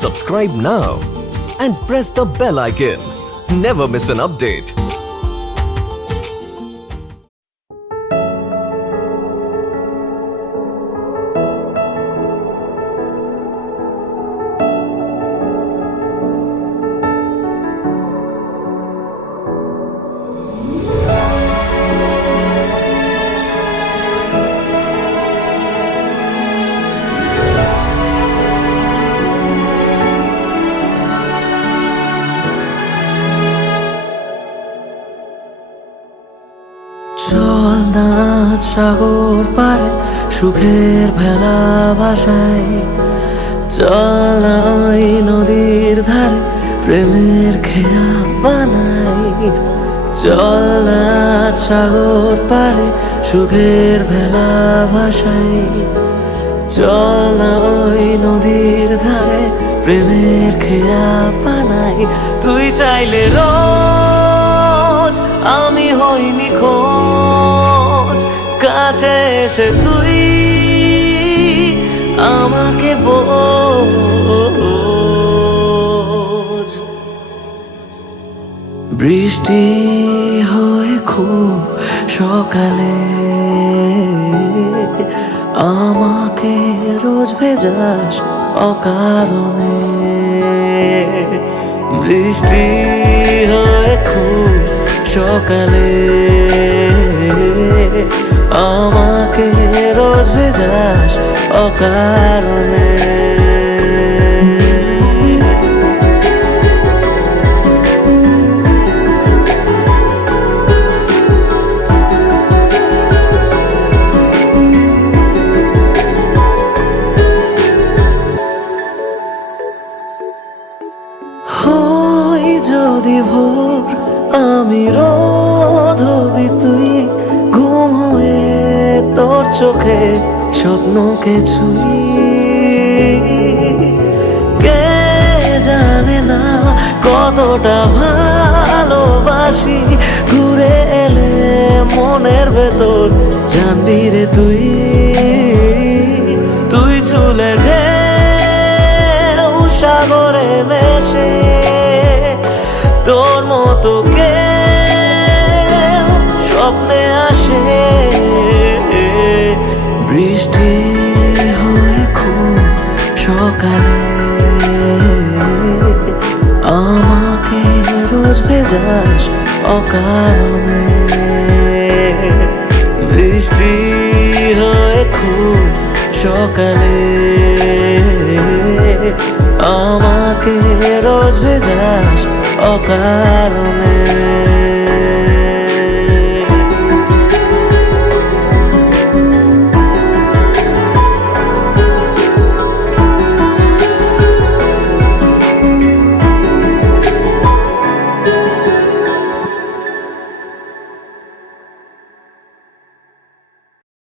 Subscribe now and press the bell icon. Never miss an update. চল না সাগর পারে সুখের ভেলা ভাসাই, চল না ওই নদীর ধারে প্রেমের খেয়া বানাই। চল না সাগর পারে সুখের ভেলা ভাসাই, চল না ওই নদীর ধারে প্রেমের খেয়া বানাই। তুই চাইলে রোজ আমি হইনি খোঁজ, কাছে এসে তুই আমাকে বোঝ। বৃষ্টি হয়ে খুব সকালে আমাকে রোজ ভেজাস অকারণে। বৃষ্টি হয়ে খুব সকালে আমাকে রোজ ভেজাস অকারণে। হই যদি ভোর আমি রোদ হবি তুই, ঘুম হয়ে তোর চোখে স্বপ্নকে ছুঁই। কে জানে না কতটা ভালোবাসি, ঘুরে এলে মনের ভেতর জানবি রে তুই। তুই চলে যে সাগরে মেশে তোর মতো কে স্বপ্নে আসে। বৃষ্টি হয়ে খুব সকালে আমাকে রোজ ভেজাস অকারণে। বৃষ্টি হয়ে খুব সকালে আমাকে রোজ ভেজাস অকারণে।